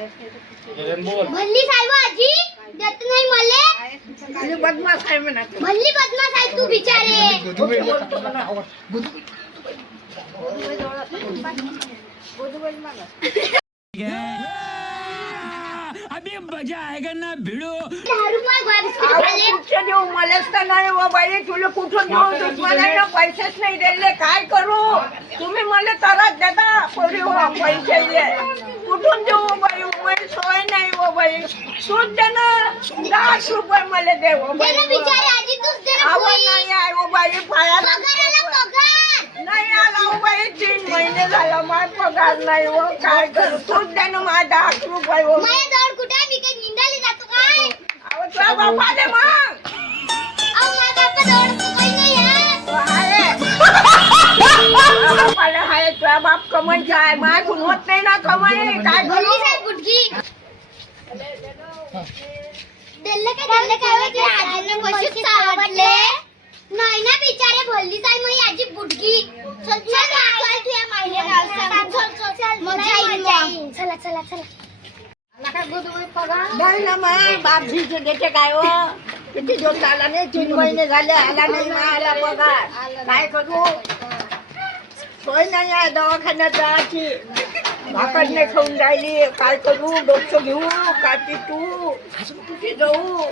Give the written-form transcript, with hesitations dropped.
भल्ली साहेब आजी देत नाही मले बदमाश आहे म्हणा भल्ली बदमाश आहे तू बिचारे अभी मजा आएगा ना भिड़ो कुठे देऊ मलाच तर नाही व बाई तुला कुठून देऊ मला पैसेच नाही दिले काय करू तुम्ही मला त्रास देता पोरी हो पैसे कुठून देऊ बाई माझी सोय नाही व बाई सूट दे ना 10 रुपये मला दे व बाई नाही आहे व बाई पायाला नाही आला व बाई 3 महिने झाला माझा पगार नाही व काय करू सूट दे ना माझा 10 रुपये व तुझ्या बापाले मग हाय तुझ्या बाप कमाईचा आहे माझ्याकडून होत नाही ना कमाई काय करू नाही ना बिचारे भल्ली साई मग याची बुटकी चला चला चला नाही ना मग बाप झीचे देते काय हो किती दिवस आला नाही 3 महिने झाले आला नाही आला पगार काय करू सोय नाही आहे दवाखान्यात जायची भाकर नाही खाऊन राहिली काय करू डोकं घेऊ का पिटू कुठे जाऊ